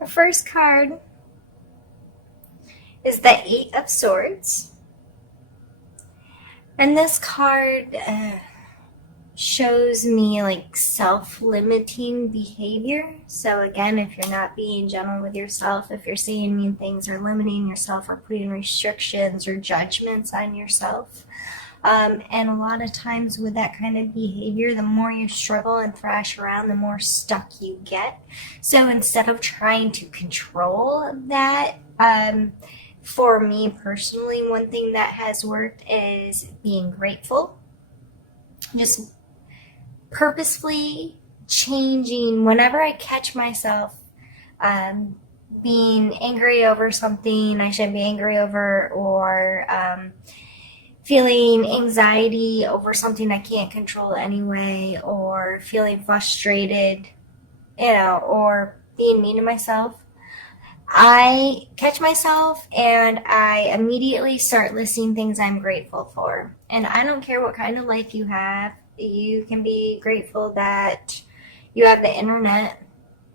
The first card is the Eight of Swords. And this card shows me like self-limiting behavior. So again, if you're not being gentle with yourself, if you're saying mean things or limiting yourself or putting restrictions or judgments on yourself, and a lot of times with that kind of behavior, the more you struggle and thrash around, the more stuck you get. So instead of trying to control that, for me personally, one thing that has worked is being grateful. Just purposefully changing whenever I catch myself being angry over something I shouldn't be angry over, or feeling anxiety over something I can't control anyway, or feeling frustrated, or being mean to myself. I catch myself and I immediately start listing things I'm grateful for. And I don't care what kind of life you have. You can be grateful that you have the internet,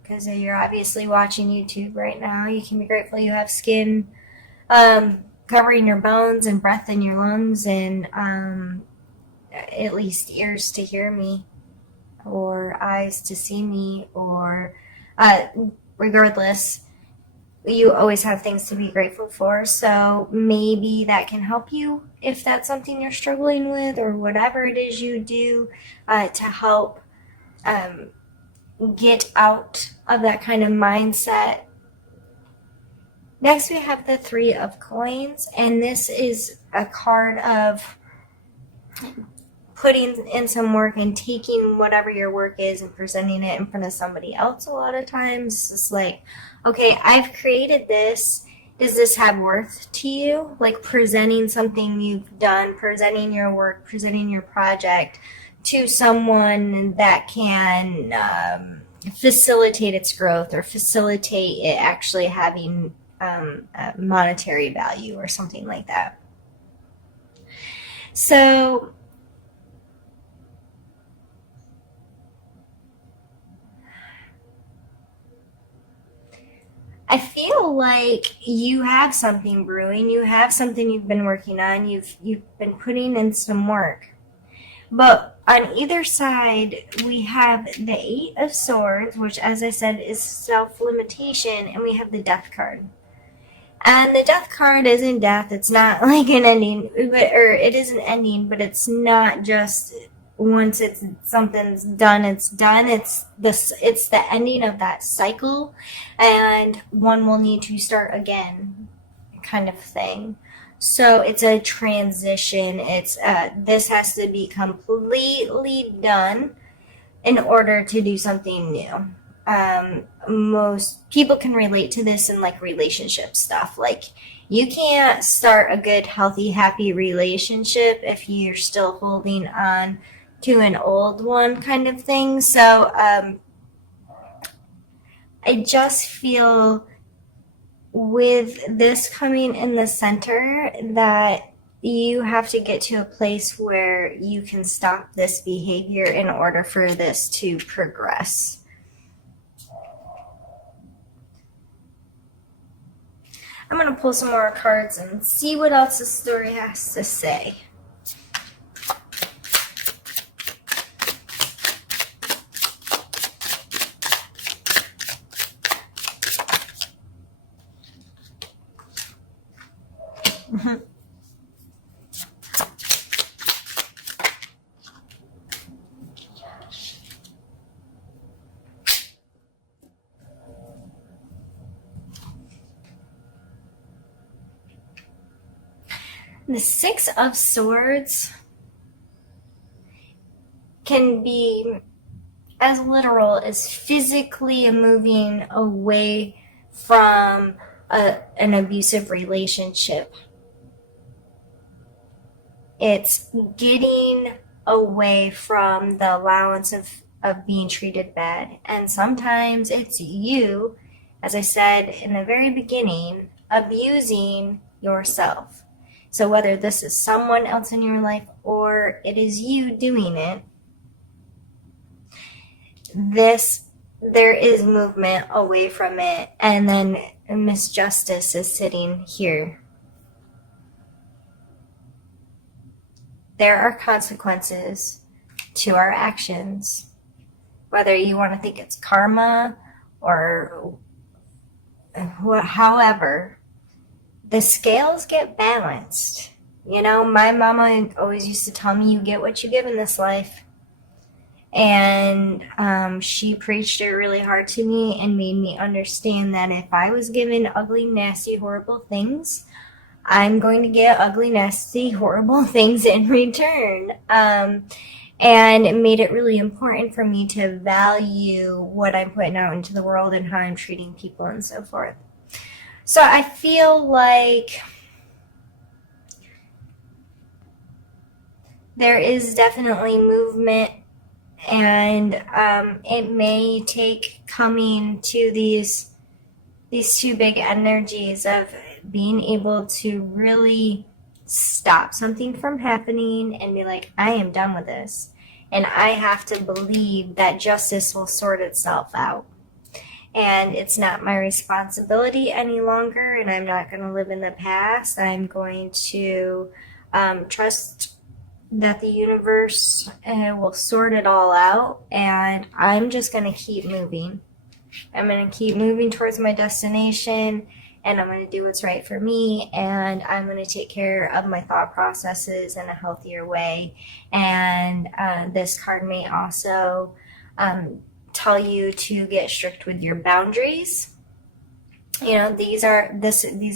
because you're obviously watching YouTube right now. You can be grateful you have skin covering your bones and breath in your lungs, and at least ears to hear me, or eyes to see me, or regardless, you always have things to be grateful for. So maybe that can help you if that's something you're struggling with, or whatever it is you do to help get out of that kind of mindset. Next, we have the Three of Coins, and this is a card of putting in some work and taking whatever your work is and presenting it in front of somebody else. A lot of times it's like, okay, I've created this. Does this have worth to you? Like presenting something you've done, presenting your work, presenting your project to someone that can facilitate its growth or facilitate it actually having monetary value or something like that. So I feel like you have something brewing. You have something you've been working on. You've been putting in some work. But on either side, we have the Eight of Swords, which, as I said, is self-limitation, and we have the Death card. And the Death card isn't death. It's not like an ending, or it is an ending, but it's not just once something's done, it's done. It's the ending of that cycle, and one will need to start again, kind of thing. So it's a transition. It's this has to be completely done in order to do something new. Most people can relate to this in like relationship stuff. Like you can't start a good, healthy, happy relationship if you're still holding on to an old one, kind of thing. So I just feel with this coming in the center that you have to get to a place where you can stop this behavior in order for this to progress. I'm going to pull some more cards and see what else the story has to say. The Six of Swords can be as literal as physically moving away from an abusive relationship. It's getting away from the allowance of being treated bad. And sometimes it's you, as I said in the very beginning, abusing yourself. So whether this is someone else in your life or it is you doing it, this there is movement away from it, and then Miss Justice is sitting here. There are consequences to our actions, whether you want to think it's karma or however, the scales get balanced. You know, my mama always used to tell me, you get what you give in this life. And she preached it really hard to me and made me understand that if I was given ugly, nasty, horrible things, I'm going to get ugly, nasty, horrible things in return. And it made it really important for me to value what I'm putting out into the world and how I'm treating people and so forth. So I feel like there is definitely movement, and it may take coming to these two big energies of being able to really stop something from happening and be like, I am done with this. And I have to believe that justice will sort itself out. And it's not my responsibility any longer, and I'm not going to live in the past. I'm going to trust that the universe will sort it all out, and I'm just going to keep moving. I'm going to keep moving towards my destination, and I'm going to do what's right for me, and I'm going to take care of my thought processes in a healthier way. And this card may also tell you to get strict with your boundaries. You know, these are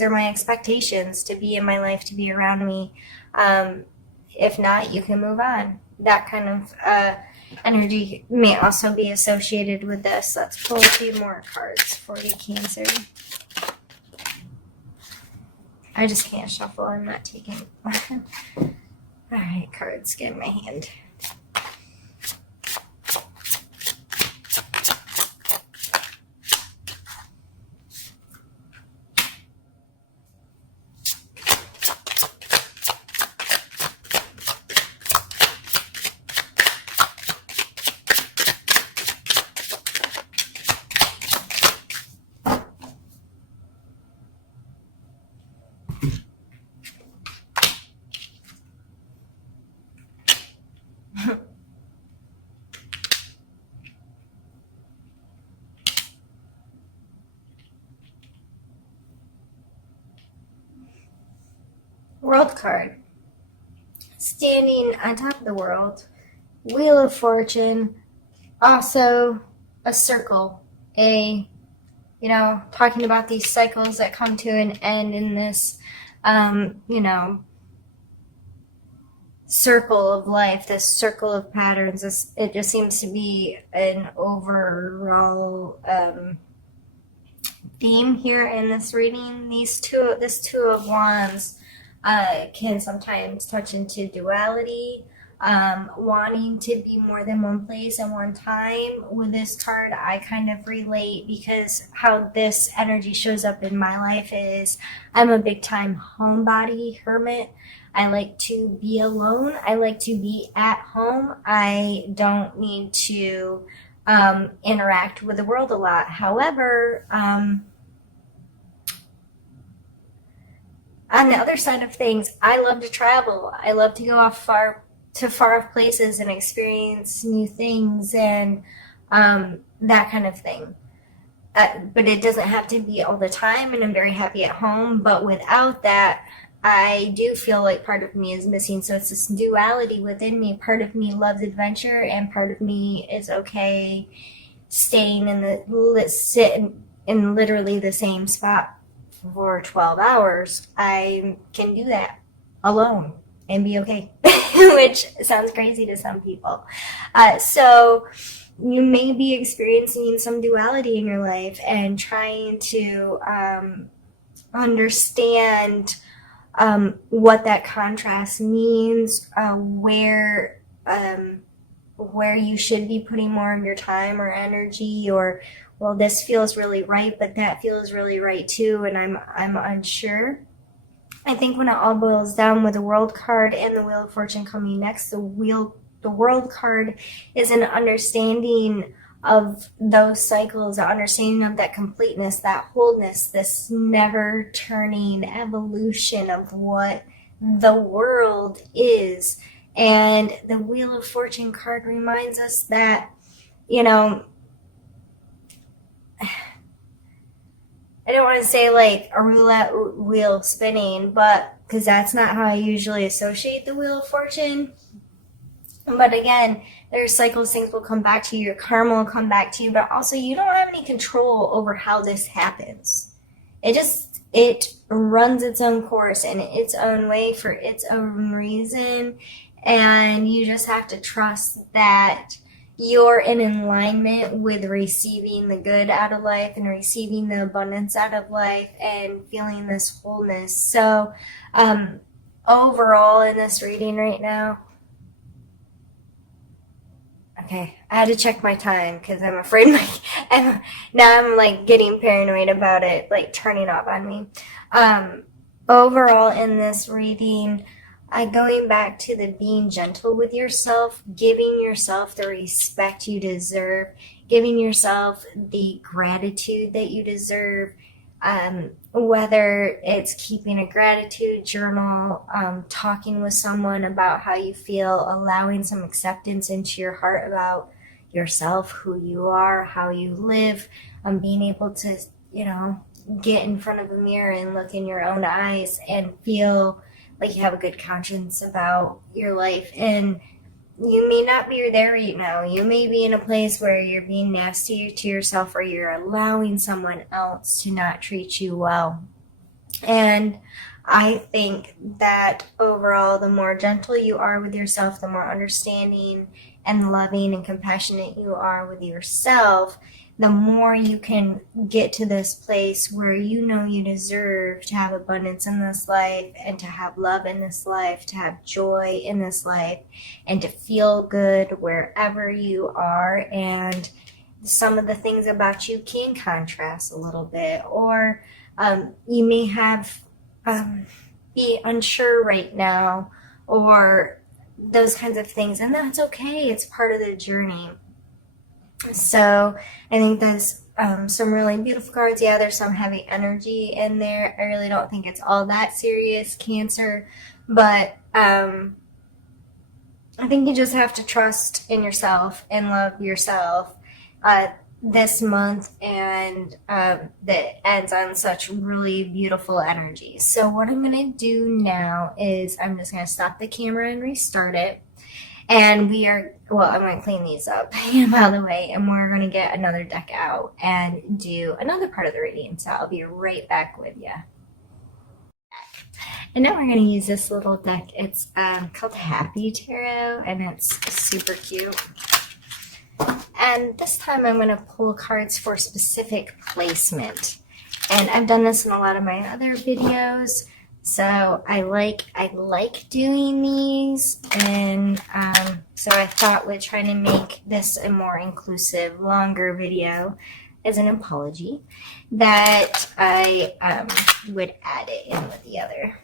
my expectations to be in my life, to be around me. If not, you can move on. That kind of energy may also be associated with this. Let's pull a few more cards for you, Cancer. I just can't shuffle. I'm not taking. All right, cards, get in my hand. World card. Standing on top of the world, Wheel of Fortune, also a circle, talking about these cycles that come to an end in this, circle of life, this circle of patterns. It just seems to be an overall theme here in this reading. This Two of Wands can sometimes touch into duality, wanting to be more than one place at one time. With this card, I kind of relate, because how this energy shows up in my life is I'm a big time homebody, hermit. I like to be alone. I like to be at home. I don't need to interact with the world a lot. However, on the other side of things, I love to travel. I love to go far off places and experience new things and that kind of thing. But it doesn't have to be all the time, and I'm very happy at home. But without that, I do feel like part of me is missing. So it's this duality within me. Part of me loves adventure, and part of me is okay staying sitting in literally the same spot for 12 hours. I can do that alone and be okay, which sounds crazy to some people. So you may be experiencing some duality in your life and trying to understand what that contrast means, where you should be putting more of your time or energy, or, well, this feels really right, but that feels really right too, and I'm unsure. I think when it all boils down, with the World card and the Wheel of Fortune coming next, the World card is an understanding of those cycles, the understanding of that completeness, that wholeness, this never turning evolution of what the world is. And the Wheel of Fortune card reminds us that, you know, I don't want to say like a roulette wheel spinning, but because that's not how I usually associate the Wheel of Fortune. But again, there's cycles, things will come back to you, your karma will come back to you, but also you don't have any control over how this happens. It runs its own course in its own way for its own reason, and you just have to trust that you're in alignment with receiving the good out of life and receiving the abundance out of life and feeling this wholeness. So overall in this reading right now, okay, I had to check my time because I'm afraid now I'm like getting paranoid about it, like turning off on me. Overall in this reading, going back to the being gentle with yourself, giving yourself the respect you deserve, giving yourself the gratitude that you deserve, whether it's keeping a gratitude journal, talking with someone about how you feel, allowing some acceptance into your heart about yourself, who you are, how you live, being able to, get in front of a mirror and look in your own eyes and feel like you have a good conscience about your life. And you may not be there right now. You may be in a place where you're being nasty to yourself or you're allowing someone else to not treat you well. And I think that overall, the more gentle you are with yourself, the more understanding and loving and compassionate you are with yourself, the more you can get to this place where you know you deserve to have abundance in this life and to have love in this life, to have joy in this life, and to feel good wherever you are. And some of the things about you can contrast a little bit, or you may have be unsure right now, or those kinds of things, and that's okay. It's part of the journey. So I think that's some really beautiful cards. Yeah, there's some heavy energy in there. I really don't think it's all that serious, Cancer, but I think you just have to trust in yourself and love yourself this month, and that ends on such really beautiful energy. So what I'm going to do now is I'm just going to stop the camera and restart it. And I'm going to clean these up out of the way, and we're going to get another deck out and do another part of the reading. So I'll be right back with you. And now we're going to use this little deck. It's called Happy Tarot, and it's super cute. And this time I'm going to pull cards for specific placement. And I've done this in a lot of my other videos. So I like doing these, and so I thought we'd try to make this a more inclusive, longer video as an apology that I would add it in with the other.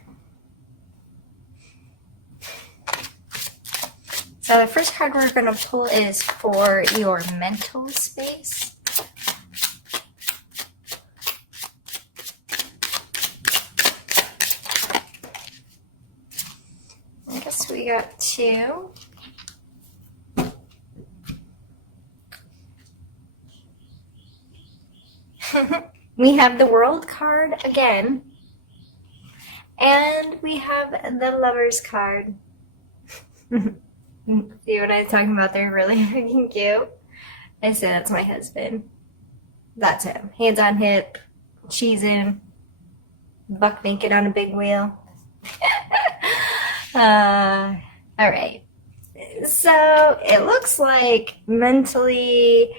So the first card we're going to pull is for your mental space. We got two. We have the World card again. And we have the Lovers card. See what I'm talking about? They're really freaking cute. I say that's my husband. That's him. Hands on hip, cheesing, buck naked on a big wheel. All right. So it looks like mentally,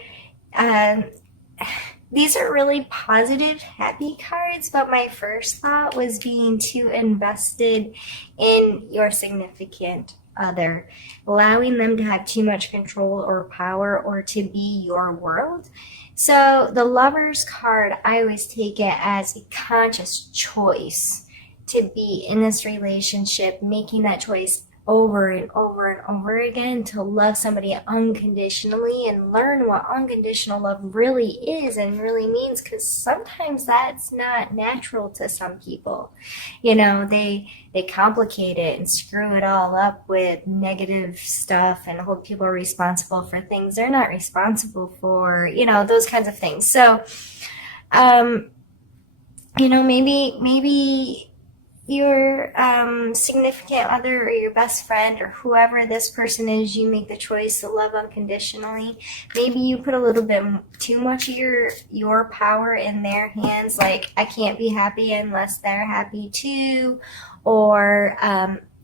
these are really positive, happy cards, but my first thought was being too invested in your significant other, allowing them to have too much control or power or to be your world. So the Lovers card, I always take it as a conscious choice to be in this relationship, making that choice over and over and over again to love somebody unconditionally and learn what unconditional love really is and really means, because sometimes that's not natural to some people. You know, they complicate it and screw it all up with negative stuff and hold people responsible for things they're not responsible for, you know, those kinds of things. So you know, maybe your significant other or your best friend or whoever this person is, you make the choice to love unconditionally. Maybe you put a little bit too much of your power in their hands, like I can't be happy unless they're happy too, or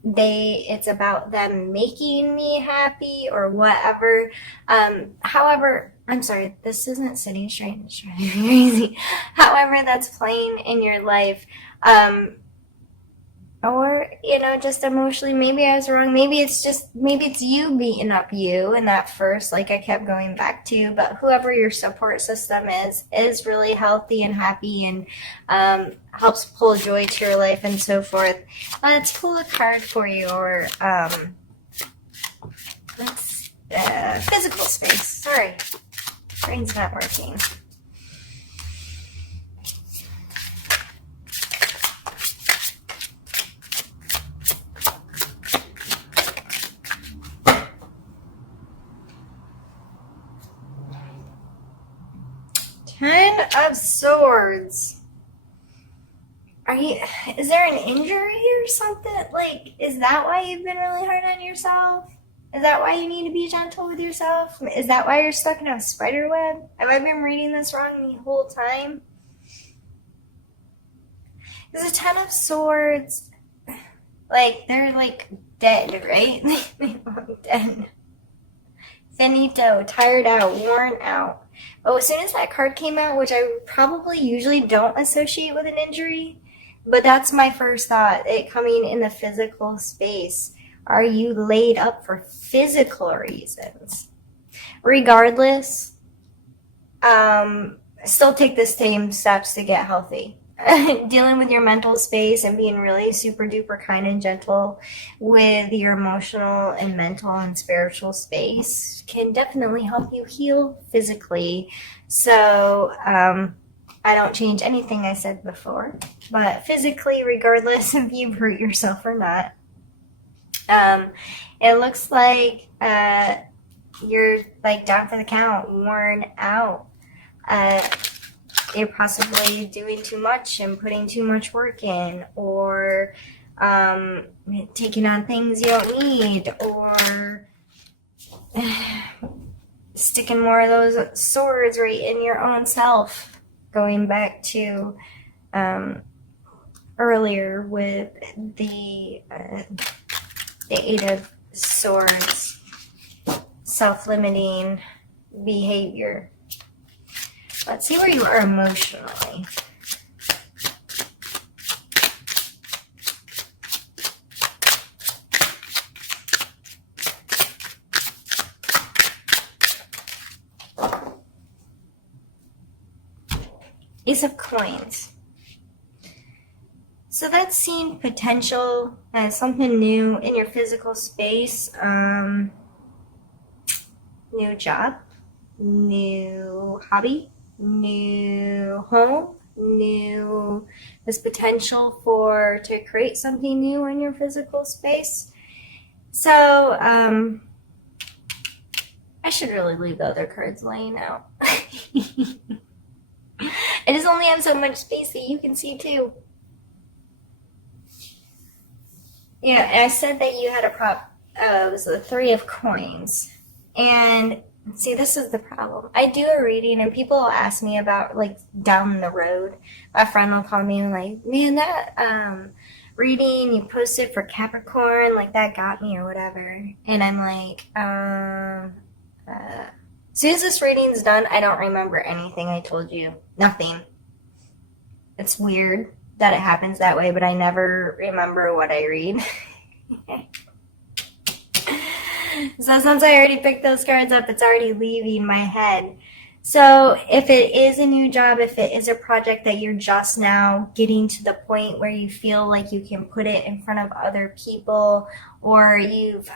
it's about them making me happy or whatever. However, I'm sorry, this isn't sitting straight. It's driving me crazy. However, that's playing in your life. Or, you know, just emotionally, maybe I was wrong. Maybe it's you beating up you in that first, like I kept going back to. But whoever your support system is really healthy and happy and helps pull joy to your life and so forth. Let's pull a card for your physical space. Sorry, brain's not working. Ten of Swords. Is there an injury or something? Like, is that why you've been really hard on yourself? Is that why you need to be gentle with yourself? Is that why you're stuck in a spider web? Have I been reading this wrong the whole time? There's a Ten of Swords. Like, they're like dead, right? They look dead. Finito, tired out, worn out. Oh, as soon as that card came out, which I probably usually don't associate with an injury, but that's my first thought, it coming in the physical space. Are you laid up for physical reasons? Regardless, still take the same steps to get healthy. Dealing with your mental space and being really super duper kind and gentle with your emotional and mental and spiritual space can definitely help you heal physically. So I don't change anything I said before, but physically, regardless if you've hurt yourself or not, it looks like you're like down for the count, worn out. You're possibly doing too much and putting too much work in, or taking on things you don't need, or sticking more of those swords right in your own self. Going back to earlier with the Eight of Swords, self-limiting behavior. Let's see where you are emotionally. Ace of Coins. So that's seeing potential as something new in your physical space. New job, new hobby, new home, this potential to create something new in your physical space. So I should really leave the other cards laying out. I just only have so much space that you can see too. Yeah, and I said that you had a it was the Three of Coins. And see, this is the problem. I do a reading and people will ask me about, like, down the road. A friend will call me and like, man, that reading you posted for Capricorn, like, that got me or whatever. And I'm like, as soon as this reading's done, I don't remember anything I told you. Nothing. It's weird that it happens that way, but I never remember what I read. So since I already picked those cards up, it's already leaving my head. So if it is a new job, if it is a project that you're just now getting to the point where you feel like you can put it in front of other people, or you've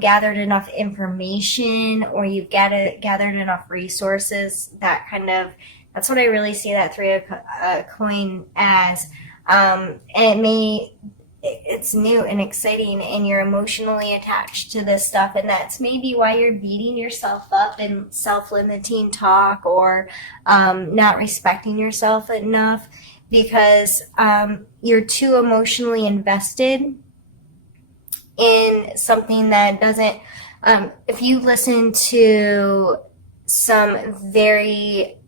gathered enough information, or you've gathered enough resources, that's what I really see that three of coin as. And it's new and exciting, and you're emotionally attached to this stuff, and that's maybe why you're beating yourself up in self-limiting talk, or not respecting yourself enough, because you're too emotionally invested in something that doesn't. If you listen to some very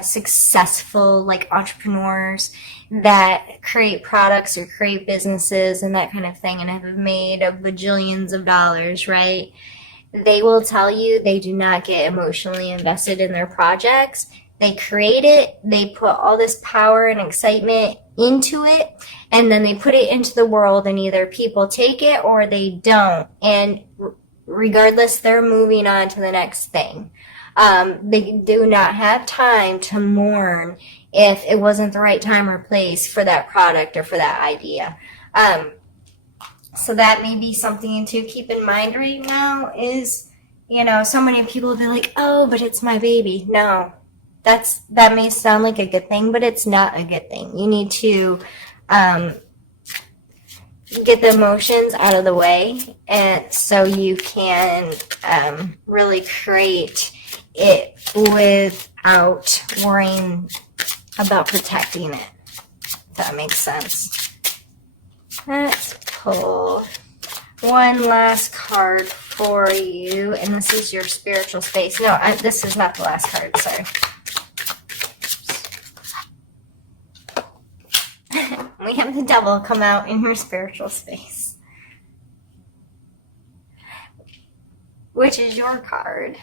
successful like entrepreneurs that create products or create businesses and that kind of thing, and have made a bajillions of dollars, right? They will tell you they do not get emotionally invested in their projects. They create it, they put all this power and excitement into it, and then they put it into the world, and either people take it or they don't. And regardless, they're moving on to the next thing. They do not have time to mourn if it wasn't the right time or place for that product or for that idea. So that may be something to keep in mind right now is, so many people will be like, oh, but it's my baby. No, that may sound like a good thing, but it's not a good thing. You need to get the emotions out of the way, and so you can really create it without worrying about protecting it, if that makes sense. Let's pull one last card for you, and this is your spiritual space. No, this is not the last card, sorry. We have the devil come out in your spiritual space, which is your card.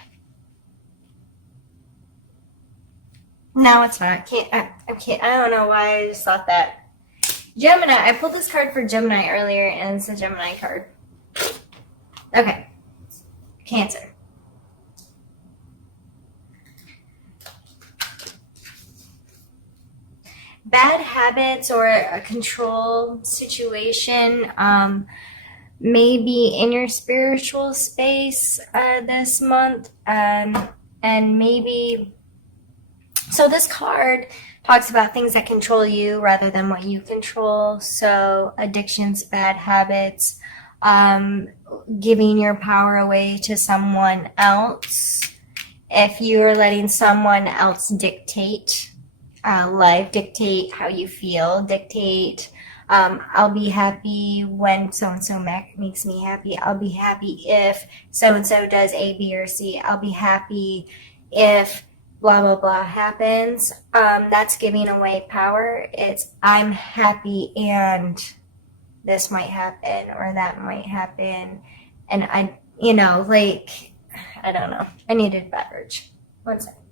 No, it's not. I don't know why I just thought that. Gemini. I pulled this card for Gemini earlier, and it's a Gemini card. Okay. Cancer. Bad habits or a control situation may be in your spiritual space this month, and maybe. So this card talks about things that control you rather than what you control. So addictions, bad habits, giving your power away to someone else. If you're letting someone else dictate life, dictate how you feel, dictate, I'll be happy when so-and-so makes me happy. I'll be happy if so-and-so does A, B, or C. I'll be happy if blah, blah, blah happens. That's giving away power. It's I'm happy and this might happen or that might happen. And I don't know. I needed beverage. One second.